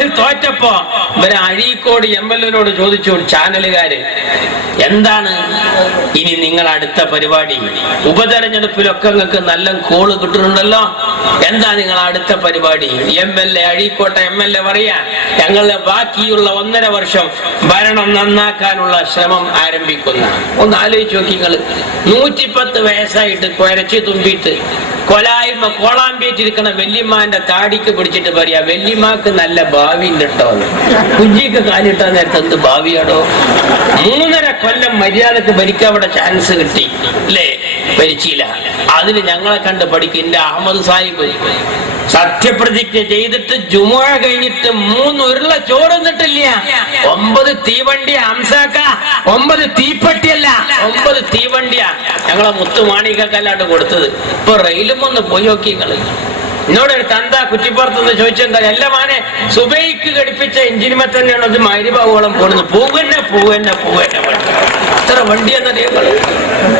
തിരഞ്ഞെടുപ്പിൽ തോറ്റപ്പോ ഇവരെ അഴീക്കോട് MLA ചോദിച്ചു ചാനലുകാര്, എന്താണ് ഇനി നിങ്ങൾ അടുത്ത പരിപാടി? ഉപതെരഞ്ഞെടുപ്പിലൊക്കെ നിങ്ങൾക്ക് നല്ല കോള് കിട്ടുന്നുണ്ടല്ലോ, എന്താ നിങ്ങൾ അടുത്ത പരിപാടി? അഴീക്കോട്ടെ MLA പറയാ, ഞങ്ങളുടെ ബാക്കിയുള്ള 1.5 വർഷം ഭരണം നന്നാക്കാനുള്ള ശ്രമം ആരംഭിക്കുന്ന. ഒന്ന് ആലോചിച്ച് നോക്കി നിങ്ങൾ. 110 വയസ്സായിട്ട് കുരച്ച് തുമ്പിയിട്ട് കോളാമ്പിയിട്ടിരിക്കണ വല്യമ്മാന്റെ താടിക്ക് പിടിച്ചിട്ട് പറയാ, വല്യമ്മാക്ക് നല്ല ഭാവി ഉണ്ട് കേട്ടോ. കുഞ്ഞിക്ക് കാലിട്ടാൻ നേരത്തെ എന്ത് ഭാവിയാടോ? 3.5 കൊല്ലം മര്യാദക്ക് ഭരിക്കാൻ അവിടെ ചാൻസ് കിട്ടി അല്ലേ? ഭരിച്ചില്ല. അതിന് ഞങ്ങളെ കണ്ട് പഠിക്കും. എന്റെ അഹമ്മദ് സാഹിബ് സത്യപ്രതിജ്ഞ ചെയ്തിട്ട് ജുമുഅ കഴിഞ്ഞിട്ട് 3 ഉരുള ചോറ് തിന്നിട്ടില്ല. 9 തീവണ്ടിയാ ഹംസാക്ക, 9 തീപ്പെട്ടിയല്ല, 9 തീവണ്ടിയാ ഞങ്ങളെ മുത്തുമാണിക്കല്ലാണ്ട് കൊടുത്തത്. ഇപ്പൊ റെയിലും ഒന്ന് പോയി നോക്കി നിങ്ങള്. എന്നോട് ഒരു തന്ത കുറ്റിപ്പുറത്തുനിന്ന് ചോദിച്ചെന്താ, എല്ലാ മാനെ സുബൈക്ക് ഘടിപ്പിച്ച എഞ്ചിനുമേ തന്നെയാണ് അത് മൈരിഭാവോളം പോകുന്നത്. പോവന്നെ ഇത്ര വണ്ടിയെന്നറിയങ്ങള്.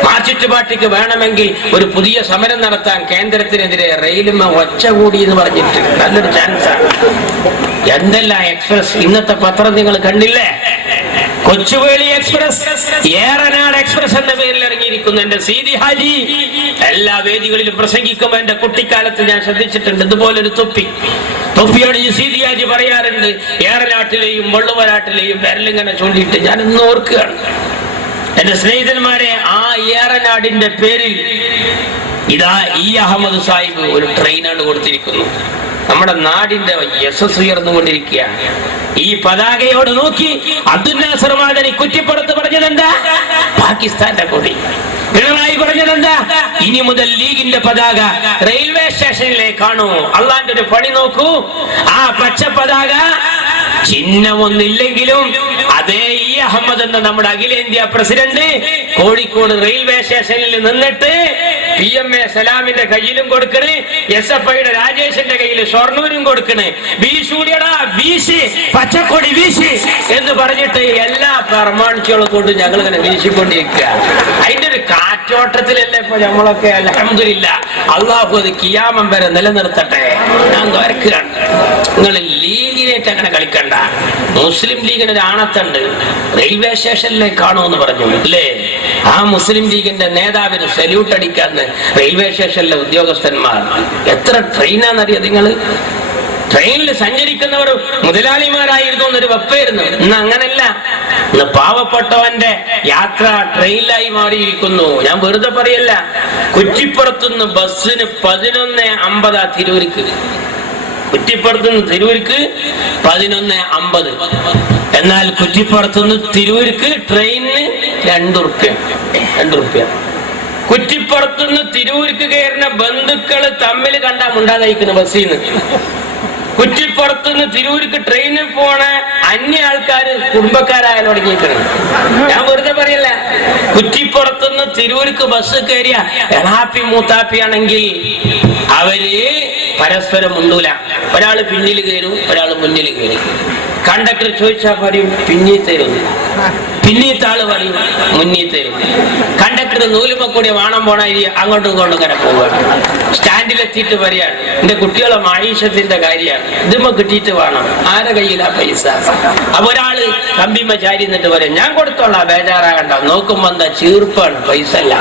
മാച്ചുറ്റുപാട്ടിക്ക് വേണമെങ്കിൽ ഒരു പുതിയ സമരം നടത്താൻ കേന്ദ്രത്തിനെതിരെ റെയിലുമ ഒച്ച കൂടി എന്ന് പറഞ്ഞിട്ട് നല്ലൊരു ചാൻസാണ്. എന്തെല്ലാം എക്സ്പ്രസ് ഇന്നത്തെ പത്രം നിങ്ങൾ കണ്ടില്ലേ? കൊച്ചുവേളി എക്സ്പ്രസ്, ഏറനാട് എക്സ്പ്രസ് എന്ന പേരിൽ ഇറങ്ങിയിരിക്കുന്നു. എന്റെ സീതി ഹാജി എല്ലാ വേദികളിലും പ്രസംഗിക്കുമ്പോൾ എന്റെ കുട്ടിക്കാലത്ത് ഞാൻ ശ്രദ്ധിച്ചിട്ടുണ്ട് ഇതുപോലൊരു തൊപ്പിയോട് ഈ സീതി ഹാജി പറയാറുണ്ട്. ഏറനാട്ടിലെയും വള്ളുവനാട്ടിലെയും വിരലിങ്ങനെ ചൂണ്ടിയിട്ട് ഞാൻ ഇന്ന് ഓർക്കുകയാണ്. എന്റെ സ്നേഹിതന്മാരെ, ആ ഏറനാടിന്റെ പേരിൽ ഇതാ ഈ അഹമ്മദ് സാഹിബ് ഒരു ട്രെയിനാണ് കൊടുത്തിരിക്കുന്നു. നമ്മുടെ നാടിന്റെ യശസ് ഉയർന്നുകൊണ്ടിരിക്കുകയാണ്. ഈ പതാകയോട് നോക്കി അബ്ദുൽ നാസർ മാദനി കുറ്റിപ്പുറത്ത് പറഞ്ഞതെന്താ? പാകിസ്ഥാന്റെ കൊടി. പിണറായി പറഞ്ഞതെന്താ? ഇനി മുതൽ ലീഗിന്റെ പതാക റെയിൽവേ സ്റ്റേഷനിലേക്കാണോ? അള്ളാന്റെ ഒരു പണി നോക്കൂ. ആ പച്ച പതാക ചിഹ്നമൊന്നില്ലെങ്കിലും അതേ ഈ അഹമ്മദ് എന്ന നമ്മുടെ അഖിലേന്ത്യാ പ്രസിഡന്റ് കോഴിക്കോട് റെയിൽവേ സ്റ്റേഷനിൽ നിന്നിട്ട് PMA സലാമിന്റെ കയ്യിലും കൊടുക്കണേ, SFIയുടെ രാജേഷിന്റെ കയ്യിൽ ഷൊർണൂരും കൊടുക്കണേ. വീശൂടിയടാ വീശി, പച്ചക്കൊടി വീശി എന്ന് പറഞ്ഞിട്ട് എല്ലാ പ്രമാണിച്ചുകളും കൊണ്ട് ഞങ്ങൾ ഇങ്ങനെ വീശിക്കൊണ്ടിരിക്കുക. അതിന്റെ ഒരു കാറ്റോട്ടത്തിലല്ലേ ഇപ്പൊ നമ്മളൊക്കെ. അൽഹംദുലില്ലാഹ്, അള്ളാഹു അത് കിയാമം വരെ നിലനിർത്തട്ടെ. ഞാൻ വരക്കുകയാണ്. നിങ്ങൾ ലീഗിനേറ്റ് അങ്ങനെ കളിക്കണ്ട. മുസ്ലിം ലീഗിന് ഒരു ആണത്തുണ്ട്, റെയിൽവേ സ്റ്റേഷനിലേക്കാണോ എന്ന് പറഞ്ഞു അല്ലേ? ആ മുസ്ലിം ലീഗിന്റെ നേതാവിന് സല്യൂട്ട് അടിക്കാന്ന് റെയിൽവേ സ്റ്റേഷനിലെ ഉദ്യോഗസ്ഥന്മാർ. എത്ര ട്രെയിനാന്നറിയാം നിങ്ങള്? ട്രെയിനിൽ സഞ്ചരിക്കുന്നവർ മുതലാളിമാരായിരുന്നു എന്നൊരു വെപ്പായിരുന്നു. ഇന്ന് അങ്ങനല്ല. ഇന്ന് പാവപ്പെട്ടവന്റെ യാത്ര ട്രെയിനിലായി മാറിയിരിക്കുന്നു. ഞാൻ വെറുതെ പറയല്ല. കുറ്റിപ്പുറത്തുനിന്ന് ബസ്സിന് 11:50 തിരൂർക്ക്. കുറ്റിപ്പുറത്തുനിന്ന് തിരൂർക്ക് 11:50. എന്നാൽ കുറ്റിപ്പുറത്തുനിന്ന് തിരൂർക്ക് ട്രെയിനിന് 2 റുപ്യ. കുറ്റിപ്പുറത്തുനിന്ന് തിരൂർക്ക് കയറുന്ന ബന്ധുക്കള് തമ്മിൽ കണ്ടാ മുണ്ടാതായിരിക്കുന്നു ബസ്സിൽ നിന്ന്. കുറ്റിപ്പുറത്തുനിന്ന് തിരൂർക്ക് ട്രെയിനിൽ പോണ അന്യ ആൾക്കാര് കുടുംബക്കാരായാലും തുടങ്ങിയിരിക്കണം. ഞാൻ വെറുതെ പറയല്ല. കുറ്റിപ്പുറത്തുനിന്ന് തിരൂർക്ക് ബസ് കയറിയ എളാപ്പി മൂത്താപ്പി ആണെങ്കിൽ അവര് പരസ്പരം മുണ്ടൂല. ഒരാള് പിന്നിൽ കയറും, ഒരാള് മുന്നിൽ കയറും. കണ്ടക്ടർ ചോദിച്ചാൽ പറയും പിന്നീ തരും, പിന്നീത്തെ ആള് പറയും മുന്നീ തരും. കണ്ടക്ടർ നൂലുമക്കൂടി വാണം പോണ അങ്ങോട്ടും ഇങ്ങോട്ടും ഇങ്ങനെ പോവുകയാണ്. സ്റ്റാൻഡിലെത്തിയിട്ട് പറയാണ് എന്റെ കുട്ടികളെ മായീഷത്തിന്റെ കാര്യമാണ്, ഇതുമ്മ കിട്ടിയിട്ട് വേണം. ആരെ കയ്യിലാ പൈസ? അപ്പൊ ഒരാള് കമ്പിമ്മ ചാരി എന്നിട്ട് പറയും ഞാൻ കൊടുത്തോളാം, ബേജാറാകണ്ട. നോക്കുമ്പോ എന്താ ചീർപ്പാണ്, പൈസ അല്ല.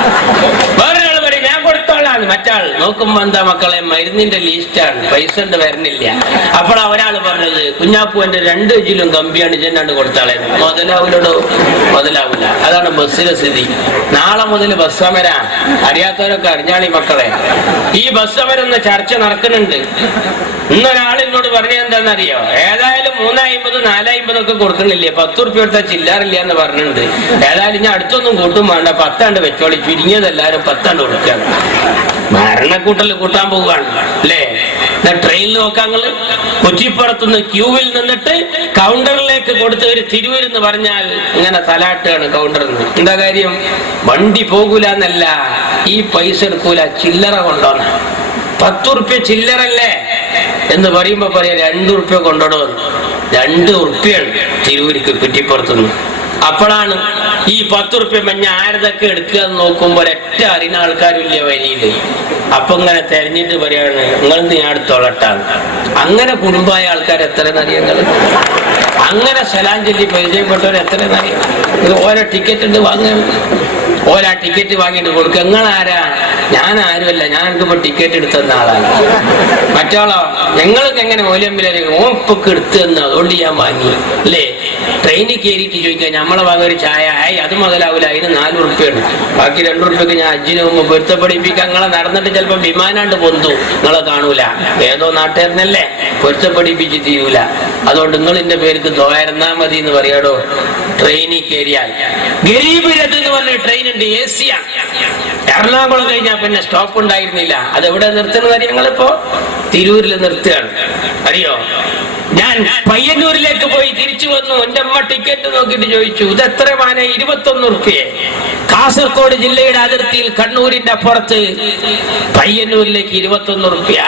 വേറൊരാൾ പറയും ഞാൻ കൊടുത്തോളാം. മറ്റാൾ നോക്കുമ്പോ എന്താ മക്കളെ മരുന്നിന്റെ ലിസ്റ്റാണ്, പൈസ ഉണ്ട് വരണില്ല. അപ്പോൾ ഒരാൾ പറഞ്ഞത് കുഞ്ഞാപ്പൂവിന്റെ 2 കിലോ കമ്പിയാണ് ചെന്നാണ്ട് കൊടുത്താളെ. മുതലാവില്ലടോ, മുതലാവില്ല. അതാണ് ബസ്സിലെ സ്ഥിതി. നാളെ മുതൽ ബസ് സമരം. അറിയാത്തവരൊക്കെ അറിഞ്ഞാളി മക്കളെ. ഈ ബസ് സമരം എന്ന ചർച്ച നടക്കുന്നുണ്ട്. ഇന്നൊരാളിനോട് പറഞ്ഞ എന്താണെന്നറിയോ? ഏതായാലും 3.50 4.50 ഒക്കെ കൊടുക്കണില്ലേ, 10 റുപ്യ കൊടുത്താൽ ചില്ലാറില്ല എന്ന് പറഞ്ഞിട്ടുണ്ട്. ഏതായാലും ഞാൻ അടുത്തൊന്നും കൂട്ടും വേണ്ട, 10 വെച്ചോളി. ചുരുങ്ങിയതെല്ലാരും 10 കൊടുക്കാണ്. മരണക്കൂട്ടൽ കൂട്ടാൻ പോവുകയാണ് അല്ലേ? ട്രെയിനിൽ നോക്കാങ്ങള് കുറ്റിപ്പുറത്തുനിന്ന് ക്യൂവിൽ നിന്നിട്ട് കൗണ്ടറിലേക്ക് കൊടുത്ത് ഒരു തിരുവൂരെന്ന് പറഞ്ഞാൽ ഇങ്ങനെ തലാട്ടാണ് കൗണ്ടറിൽ നിന്ന്. എന്താ കാര്യം? വണ്ടി പോകൂല എന്നല്ല, ഈ പൈസ എടുക്കൂല, ചില്ലറ കൊണ്ടോന്ന. 10 റുപ്യ ചില്ലറല്ലേ എന്ന് പറയുമ്പോ പറയാം 2 റുപ്യ കൊണ്ടോടോ. 2 റുപ്യാണ് തിരൂരിക്ക് കുറ്റിപ്പുറത്തുനിന്ന്. അപ്പോഴാണ് ഈ 10 റുപ്യ മഞ്ഞ ആരതൊക്കെ എടുക്കുക എന്ന് നോക്കുമ്പോൾ ഒറ്റ അറിയുന്ന ആൾക്കാരില്ല വരിയില്. അപ്പൊ ഇങ്ങനെ തെരഞ്ഞിട്ട് പറയാണ് നിങ്ങൾ ഞാൻ എടുത്തോളട്ടാണ്. അങ്ങനെ കുടുംബമായ ആൾക്കാർ എത്ര അറിയങ്ങൾ, അങ്ങനെ സലാം ചൊല്ലി പരിചയപ്പെട്ടവർ എത്ര അറിയാം. ഓരോ ടിക്കറ്റ് ഉണ്ട് വാങ്ങാൻ, ഓരോ ടിക്കറ്റ് വാങ്ങിയിട്ട് കൊടുക്കുക. നിങ്ങളാരാ? ഞാൻ ആരുമല്ല, ഞാൻ എനിക്കിപ്പോ ടിക്കറ്റ് എടുത്തുന്ന ആളാണ്. മറ്റോളോ ഞങ്ങൾക്ക് എങ്ങനെ മൂല്യമ്പിലേക്ക് ഓപ്പൊക്കെ എടുത്തു തന്നു, അതുകൊണ്ട് ഞാൻ വാങ്ങി അല്ലേ. ട്രെയിനിൽ കയറിയിട്ട് ചോദിക്കാം നമ്മളെ വക ഒരു ചായ, അത് മുതലാവില്ല, അതിന് 4 റുപ്യാണ്, ബാക്കി 2 റുപ്യക്ക് ഞാൻ അജ്ജിന് മുമ്പ് പൊരുത്തപ്പെടിപ്പിക്കാൻ. നിങ്ങളെ നടന്നിട്ട് ചിലപ്പോൾ വിമാനാണ്ട് പൊന്തു, നിങ്ങളെ കാണൂല, ഏതോ നാട്ടുകാരനല്ലേ, പൊരുത്തപ്പെടിപ്പിച്ച് തീരൂല. അതുകൊണ്ട് നിങ്ങൾ എന്റെ പേർക്ക് ദോയർന്നാ മതി എന്ന് പറയാടോ. ട്രെയിനിൽ കയറിയാൽ ഗരീബ് രഥ് എന്ന് പറഞ്ഞ ട്രെയിൻ ഉണ്ട്, AC ആണ്. എറണാകുളം കഴിഞ്ഞാൽ പിന്നെ സ്റ്റോപ്പ് ഉണ്ടായിരുന്നില്ല. അതെവിടെ നിർത്തുന്നത് അറിയാം? ഞങ്ങളിപ്പോ തിരൂരിൽ നിർത്തുകയാണ്, അറിയോ. ഞാൻ പയ്യന്നൂരിലേക്ക് പോയി തിരിച്ചു വന്നു. എന്റെ അമ്മ ടിക്കറ്റ് നോക്കിയിട്ട് ചോദിച്ചു, ഇത് എത്ര മാനെ? 21 റുപ്യ. കാസർഗോഡ് ജില്ലയുടെ അതിർത്തിയിൽ കണ്ണൂരിന്റെ അപ്പുറത്ത് പയ്യന്നൂരിലേക്ക് 21 റുപ്യ.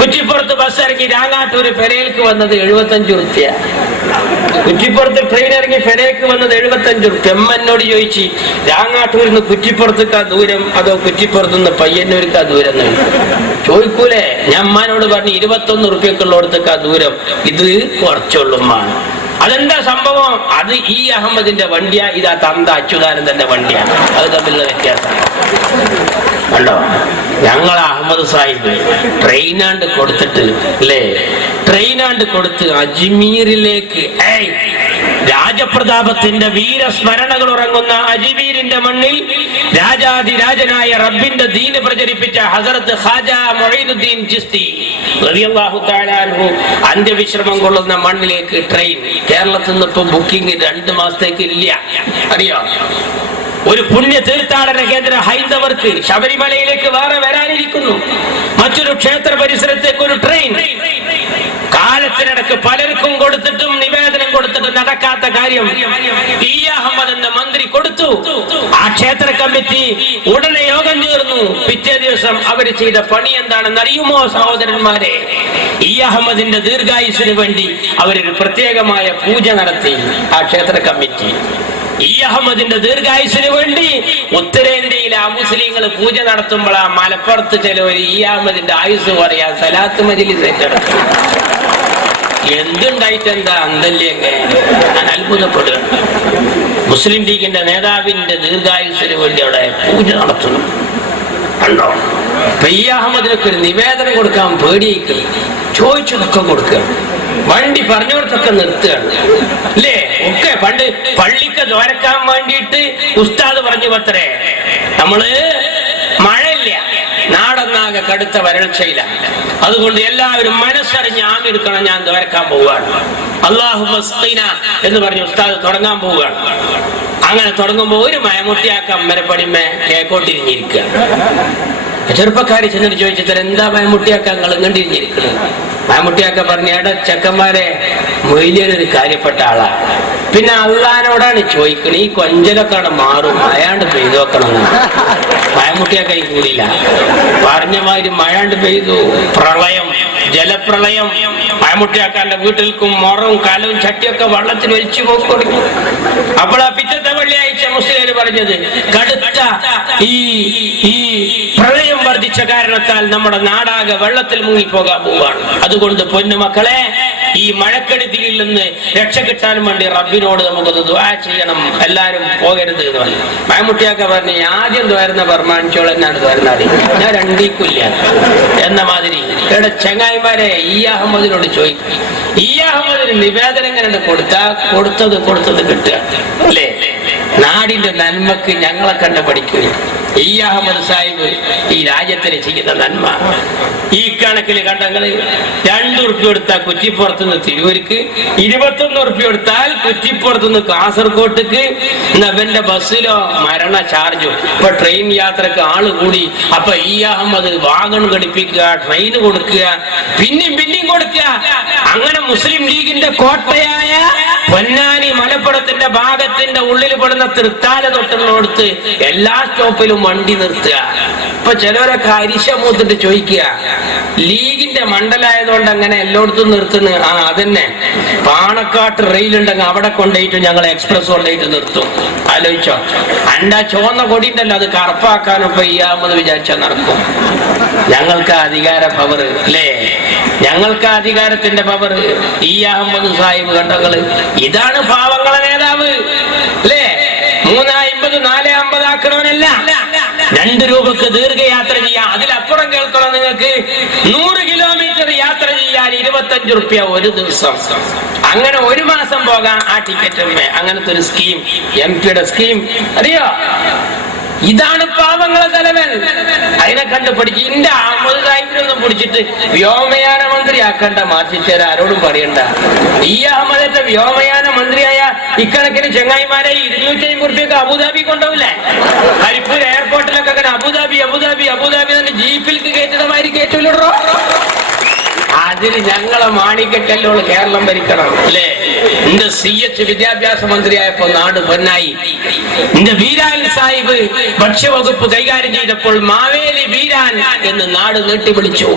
കുറ്റിപ്പുറത്ത് ബസ് ഇറങ്ങി രാങ്ങാട്ടൂര് പെരേൽക്ക് വന്നത് 75 റുപ്യ. കുറ്റിപ്പുറത്ത് ട്രെയിൻ ഇറങ്ങി പെരേക്ക് വന്നത് 75 റുപ്യ. അമ്മ എന്നോട് ചോദിച്ചു, രാങ്ങാട്ടൂരിൽ നിന്ന് കുറ്റിപ്പുറത്തേക്കാ ദൂരം അതോ കുറ്റിപ്പുറത്ത് നിന്ന് പയ്യന്നൂർക്കാ ദൂരം ചോദിക്കൂലേ? ഞാൻ അമ്മാനോട് പറഞ്ഞു 21 റുപ്യക്കുള്ളടത്തേക്കാ ദൂരം, ഇത് കുറച്ചുള്ളുമ്മ. അതെന്താ സംഭവം? അത് ഈ അഹമ്മദിന്റെ വണ്ടിയാ, ഇതാ തന്ത അച്യുതാനന്ദന്റെ വണ്ടിയാണ്. അത് തമ്മിലുള്ള വ്യത്യാസം കണ്ടോ? ഞങ്ങൾ അഹമ്മദ് സാഹിബ് ട്രെയിനാണ്ട് കൊടുത്തിട്ട് അല്ലേ, ട്രെയിനാണ്ട് കൊടുത്ത് അജ്മീറിലേക്ക്, രാജപ്രതാപത്തിന്റെ വീരസ്മരണകൾ ഉറങ്ങുന്ന അജ്മീരിന്റെ മണ്ണിൽ രാജാതിരാജനായ റബ്ബിന്റെ ദീന് പ്രചരിപ്പിച്ച ഹസരത്ത് ഖാജ മുഈനുദ്ദീൻ ചിസ്തി റളിയല്ലാഹു തആല അൻഹു അന്ത്യവിശ്രമം കൊള്ളുന്ന മണ്ണിലേക്ക് ട്രെയിൻ. കേരളത്തിൽ നിന്ന് ഇപ്പൊ ബുക്കിംഗ് 2 മാസത്തേക്ക് ഇല്ല, അറിയോ. ഒരു പുണ്യ തീർത്ഥാടന കേന്ദ്ര ഹൈന്ദവർക്ക് ശബരിമലയിലേക്ക് വേറെ വരാനിരിക്കുന്നു. മറ്റൊരു ക്ഷേത്ര പരിസരത്തേക്ക് ഒരു ട്രെയിൻ. കാലത്തിനിടക്ക് പലർക്കും കൊടുത്തിട്ടും നിവേദനം കൊടുത്തിട്ടും നടക്കാത്ത കാര്യം ഈ അഹമ്മദ് എന്ന മന്ത്രി കൊടുത്തു. ആ ക്ഷേത്ര കമ്മിറ്റി ഉടനെ യോഗം ചേർന്നു. പിറ്റേ ദിവസം അവർ ചെയ്ത പണി എന്താണെന്ന് അറിയുമോ സഹോദരന്മാരെ? ഈ അഹമ്മദിന്റെ ദീർഘായുസിന് വേണ്ടി അവരൊരു പ്രത്യേകമായ പൂജ നടത്തി. ആ ക്ഷേത്ര കമ്മിറ്റി ഈ അഹമ്മദിന്റെ ദീർഘായുസിന് വേണ്ടി ഉത്തരേന്ത്യയിലെ ആ മുസ്ലിങ്ങൾ പൂജ നടത്തുമ്പോൾ ആ മലപ്പുറത്ത് ചിലവർ ഈ അഹമ്മദിന്റെ ആയുസ് പറയാൻ സലാത്ത് മജ്‌ലിസ് ഏറ്റെടുക്കും. എന്തുണ്ടായിട്ടെന്താ അന്തല്യൊക്കെ? ഞാൻ അത്ഭുതപ്പെടുകയാണ്. മുസ്ലിം ലീഗിന്റെ നേതാവിന്റെ ദീർഘായുസിന് വേണ്ടി അവിടെ പൂജ നടത്തുന്നു കണ്ടോ. ഈ അഹമ്മദിനൊക്കെ ഒരു നിവേദനം കൊടുക്കാൻ പേടിയേക്ക് ചോദിച്ചതൊക്കെ കൊടുക്കുകയാണ്. വണ്ടി പറഞ്ഞോടത്തൊക്കെ നിർത്തുകയാണ് അല്ലേ. ഒക്കെ പണ്ട് പള്ളിക്ക് ദ്വാരക്കാൻ വേണ്ടിയിട്ട് ഉസ്താദ് പറഞ്ഞു പത്രേ, നമ്മള് മഴയില്ല, നാടൊന്നാകെ കടുത്ത വരൾച്ചയില്ല, അതുകൊണ്ട് എല്ലാവരും മനസ്സറിഞ്ഞ് ആമെടുക്കണം, ഞാൻ ദ്വാരക്കാൻ പോവുകയാണ്, അല്ലാഹുമ്മ സ്ഖീന എന്ന് പറഞ്ഞ് ഉസ്താദ് തുടങ്ങാൻ പോവുകയാണ്. അങ്ങനെ തുടങ്ങുമ്പോ ഒരു മയമുട്ടിയാക്ക അമ്മരപ്പടിമേ കേക്കോട്ടിരിഞ്ഞിരിക്കുക. ചെറുപ്പക്കാരി ചെന്നിട്ട് ചോദിച്ചത്, എന്താ മയമുട്ടിയാക്ക നിങ്ങൾ ഇങ്ങണ്ടിരിഞ്ഞിരിക്കുന്നത്? മയമുട്ടിയാക്ക പറഞ്ഞ, എടാ ചെക്കന്മാരെ, മൊയ്ലിയൊരു കാര്യപ്പെട്ട ആളാ, പിന്നെ അള്ളഹാനോടാണ് ചോദിക്കണേ, ഈ കൊഞ്ചലൊക്കെ അവിടെ മാറും, മഴാണ്ട് പെയ്തു നോക്കണം. മയമുട്ടിയാക്ക ഈ കൂടിയില്ല. പറഞ്ഞ മാതിരി മഴാണ്ട് പെയ്തു, പ്രളയം, ജലപ്രളയം. മയമുട്ടിയാക്കാന്റെ വീട്ടിൽക്കും മുറവും കലവും ചട്ടിയൊക്കെ വെള്ളത്തിൽ വലിച്ചു പോക്കി കൊടുക്കും. അപ്പോൾ ആ പിറ്റത്തെ വെള്ളിയാഴ്ച മുസ്ലിം പറഞ്ഞത്, കടുത്ത ഈ പ്രളയം വർദ്ധിച്ച കാരണത്താൽ നമ്മുടെ നാടാകെ വെള്ളത്തിൽ മുങ്ങിപ്പോകാൻ പോവുകയാണ്. അതുകൊണ്ട് പൊന്നുമക്കളെ, ഈ മഴക്കെടുതിയിൽ നിന്ന് രക്ഷ കിട്ടാൻ വേണ്ടി റബ്ബിനോട് നമുക്കൊന്ന് ദുആ ചെയ്യണം, എല്ലാരും പോകരുത് എന്ന് പറഞ്ഞു. മയമുട്ടിയാക്ക പറഞ്ഞു, ആദ്യം ദ്വാരുന്ന ബർമാനിച്ചോൾ എന്നാണ് ദ്വാരുന്നാതി, ഞാൻ രണ്ടീക്കില്ല എന്ന മാതിരി. ഇവിടെ ചെങ്ങായിമാരെ ഈ അഹമ്മദിനോട് ചോദിക്കും, ഈ അഹമ്മദിന് നിവേദനം എങ്ങനെ കൊടുത്തത് കിട്ടുക അല്ലേ? നാടിന്റെ നന്മക്ക് ഞങ്ങളെ കണ്ട് പഠിക്കുക. ഈ അഹമ്മദ് സാഹിബ് ഈ രാജ്യത്തിന് ചെയ്യുന്ന നന്മ ഈ കണക്കിൽ കണ്ടങ്ങള് 2 റുപ്യ കൊടുത്താൽ കുറ്റിപ്പുറത്തുനിന്ന് തിരൂർക്ക്, 21 റുപ്യ കൊടുത്താൽ കുറ്റിപ്പുറത്തുനിന്ന് കാസർഗോട്ടേക്ക്. നവന്റെ ബസ്സിലോ മരണ ചാർജും. ഇപ്പൊ ട്രെയിൻ യാത്രക്ക് ആള് കൂടി. അപ്പൊ ഈ അഹമ്മദ് വാഗൺ ഘടിപ്പിക്കുക, ട്രെയിൻ കൊടുക്കുക, പിന്നെയും കൊടുക്കുക. അങ്ങനെ മുസ്ലിം ലീഗിന്റെ കോട്ടയായ പൊന്നാനി മലപ്പുറത്തിന്റെ ഭാഗത്തിന്റെ ഉള്ളിൽ പെടുന്ന തൃത്താല തൊട്ടുള്ളടുത്ത് എല്ലാ സ്റ്റോപ്പിലും വണ്ടി നിർത്തുക. ഇപ്പൊ ചിലവരൊക്കെ അരിശ മൂത്തിട്ട് ചോദിക്കുക, ലീഗിന്റെ മണ്ഡലമായതുകൊണ്ട് അങ്ങനെ എല്ലായിടത്തും നിർത്തുന്നു. ആ അതന്നെ, പാണക്കാട്ട് റെയിലുണ്ടെങ്കിൽ അവിടെ കൊണ്ടുപോയിട്ട് ഞങ്ങൾ എക്സ്പ്രസ് കൊണ്ടുപോയിട്ട് നിർത്തും. ആലോചിച്ചോ, അന്റെ ചുവന്ന കൊടി ഉണ്ടല്ലോ, അത് കറുപ്പാക്കാനും ഇപ്പൊ ഈ അഹമ്മദ് വിചാരിച്ചാൽ നടക്കും. ഞങ്ങൾക്ക് അധികാര പവർ അല്ലേ, ഞങ്ങൾക്ക് അധികാരത്തിന്റെ പവർ. ഈ അഹമ്മദ് സാഹിബ് കണ്ടങ്ങള്, ഇതാണ് പാവങ്ങളെ നേതാവ് അല്ലേ. 350 450 ആക്കണമെന്നല്ല, 2 രൂപക്ക് ദീർഘയാത്ര ചെയ്യാം. അതിലപ്പുറം കേൾക്കണം, നിങ്ങൾക്ക് 100 കിലോമീറ്റർ യാത്ര ചെയ്യാൻ 25 റുപ്യ ഒരു ദിവസം. അങ്ങനെ 1 മാസം പോകാം ആ ടിക്കറ്റ്. അങ്ങനത്തെ ഒരു സ്കീം, MP-യുടെ സ്കീം അറിയോ? ഇതാണ് പാവങ്ങളെ തലവൻ. അതിനെ കണ്ട് പഠിച്ച് ഇന്റെ അഹമ്മദ് സാഹിബിനൊന്നും പിടിച്ചിട്ട് വ്യോമയാന മന്ത്രി ആക്കണ്ട, മാറ്റിച്ചേര ആരോടും പറയണ്ട. ഈ അഹമ്മദിന്റെ വ്യോമയാന മന്ത്രിയായ ഇക്കണക്കിന് ചെങ്ങായിമാരെ 250 റുപ്യൊക്കെ അബുദാബി കൊണ്ടുപോകില്ലേ? കരിപ്പൂർ എയർപോർട്ടിലൊക്കെ അങ്ങനെ അബുദാബി അബുദാബി അബുദാബി തന്നെ ജീപ്പിലേക്ക് കയറ്റുന്നമാതിരി കയറ്റില്ലടോ. അതിന് ഞങ്ങളെ മാണിക്കക്കല്ലോ കേരളം ഭരിക്കണം അല്ലേ? എന്റെ CH വിദ്യാഭ്യാസ മന്ത്രിയായപ്പോ നാട് പൊന്നായി. എന്റെ വീരാൻ സാഹിബ് ഭക്ഷ്യവകുപ്പ് കൈകാര്യം ചെയ്തപ്പോൾ മാവേലി വീരാൻ എന്ന് നാട് നീട്ടി വിളിച്ചു.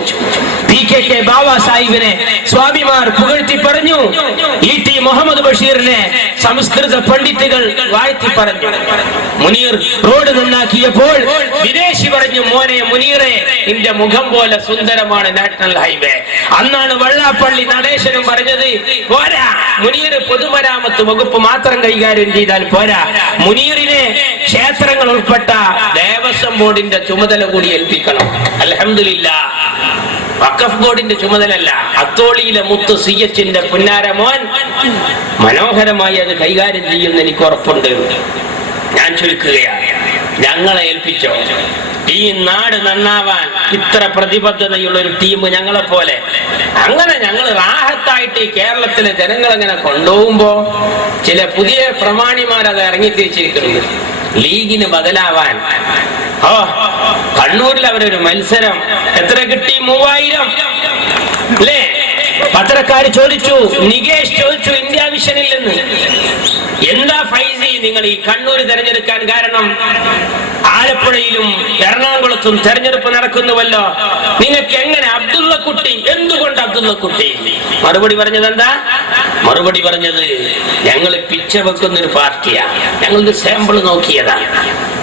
PKK ബാബ സാഹിബിനെ സ്വാമിമാർ പുകഴ്ത്തി പറഞ്ഞു. ET മുഹമ്മദ് ബഷീറിനെ സംസ്കൃത പണ്ഡിറ്റുകൾ വാഴ്ത്തി പറഞ്ഞു. മുനീർ റോഡ് നന്നാക്കിയപ്പോൾ വിദേശി പറഞ്ഞു, മോനെ മുനീറെ, നിന്റെ മുഖം പോലെ സുന്ദരമാണ് നാഷണൽ ഹൈവേ. അന്നാണ് വെള്ളാപ്പള്ളി നടേശനും പറഞ്ഞത്, പോരാ, മുനീർ പൊതുമരാമത്ത് വകുപ്പ് മാത്രം കൈകാര്യം ചെയ്താൽ പോരാ, മുനീറിനെ ക്ഷേത്രങ്ങൾ ഉൾപ്പെട്ട ദേവസ്വം ബോർഡിന്റെ ചുമതല കൂടി ഏൽപ്പിക്കണം. അൽഹംദുലില്ലാ, വഖഫ് ബോർഡിന്റെ ചുമതലല്ല, അത്തോളിയിലെ മുത്ത് CHന്റെ പുന്നാരമോൻ മനോഹരമായി അത് കൈകാര്യം ചെയ്യുമെന്ന് എനിക്ക് ഉറപ്പുണ്ട്. ഞാൻ ചുരുക്കുകയാണ്, ഞങ്ങളെ ഏൽപ്പിച്ചോ. ഈ നാട് നന്നാവാൻ ഇത്ര പ്രതിബദ്ധതയുള്ള ഒരു ടീം ഞങ്ങളെ പോലെ, അങ്ങനെ ഞങ്ങൾ റാഹത്തായിട്ട് ഈ കേരളത്തിലെ ജനങ്ങളെങ്ങനെ കൊണ്ടുപോകുമ്പോ ചില പുതിയ പ്രമാണിമാരത് ഇറങ്ങിത്തിരിച്ചിരിക്കുന്നുണ്ട് ലീഗിന് ബദലാവാൻ. കണ്ണൂരിൽ അവരൊരു മത്സരം, എത്ര കിട്ടി? 3000 അല്ലേ? പത്രക്കാര് ചോദിച്ചു, നികേഷ് ചോദിച്ചു ഇന്ത്യ വിഷനിൽ നിന്ന്, എന്താ ഫൈസി നിങ്ങൾ ഈ കണ്ണൂർ തെരഞ്ഞെടുക്കാൻ കാരണം? ആലപ്പുഴയിലും എറണാകുളത്തും തെരഞ്ഞെടുപ്പ് നടക്കുന്നുവല്ലോ, നിങ്ങൾക്ക് എങ്ങനെ അബ്ദുള്ളക്കുട്ടി, എന്തുകൊണ്ട് അബ്ദുള്ളക്കുട്ടി? മറുപടി പറഞ്ഞത് എന്താ? മറുപടി പറഞ്ഞത്, ഞങ്ങൾ പിച്ച വെക്കുന്നൊരു പാർട്ടിയാ, ഞങ്ങൾക്ക് സാമ്പിൾ നോക്കിയതാ.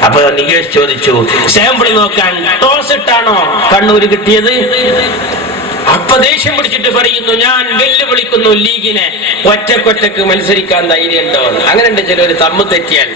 അപ്പൊ നികേഷ് ചോദിച്ചു, സാമ്പിൾ നോക്കാൻ ടോസ് ഇട്ടാണോ കണ്ണൂര് കിട്ടിയത്? അപ്പൊ ദേഷ്യം പിടിച്ചിട്ട് പറയുന്നു, ഞാൻ വെല്ലുവിളിക്കുന്നു ലീഗിനെ, ഒറ്റക്കൊറ്റക്ക് മത്സരിക്കാൻ ധൈര്യം ഉണ്ടോ? അങ്ങനെ ഉണ്ട് ചിലർ തമ്മ് തെറ്റിയാൽ.